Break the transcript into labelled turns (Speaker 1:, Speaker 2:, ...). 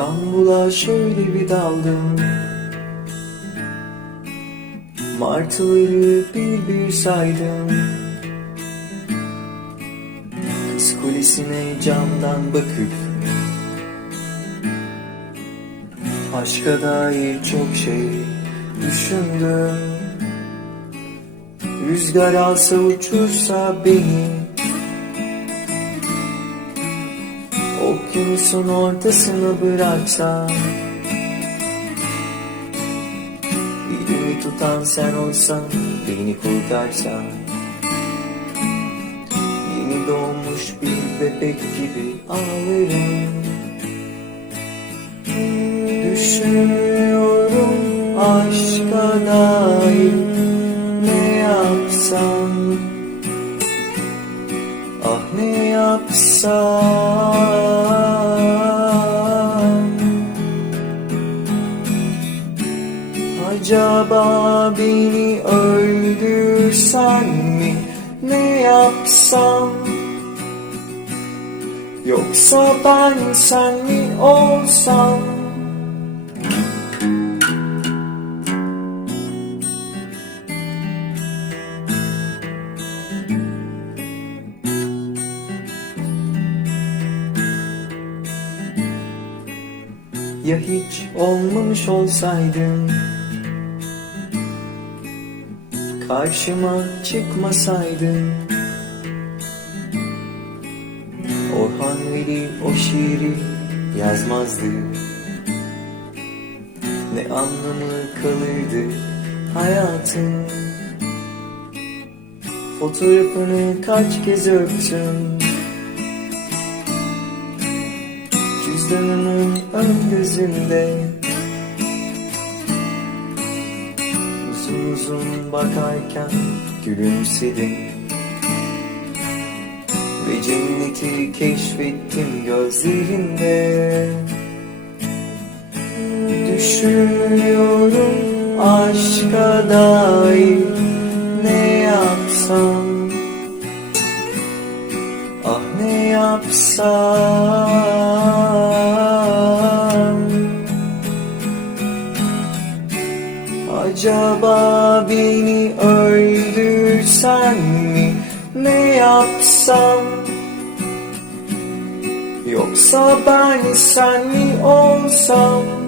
Speaker 1: İstanbul'a şöyle bir daldım. Martıları bir bir saydım. Kız kulesine camdan bakıp Aşka dair çok şey düşündüm. Rüzgar alsa uçursa beni Okyanusun ortasına bıraksa. Elimi tutan sen olsan Beni kurtarsan. Yeni doğmuş bir bebek gibi ağlarım. Düşünüyorum aşka dair Ne yapsam. Ah ne yapsam Acaba beni öldürsen mi? Ne yapsam? Yoksa ben sen mi olsam? Ya hiç olmamış olsaydım Karşıma çıkmasaydın Orhan Veli o şiiri yazmazdı. Ne anlamı kalırdı hayatın? Fotoğrafını kaç kez öptüm Cüzdanının ön gözünde Uzun uzun bakarken gülümsedim. Ve cenneti keşfettim gözlerinde. Düşünüyorum aşka dair ne yapsam. Ah ne yapsam Acaba beni öldürsen mi ne yapsam? Yoksa ben sen mi olsam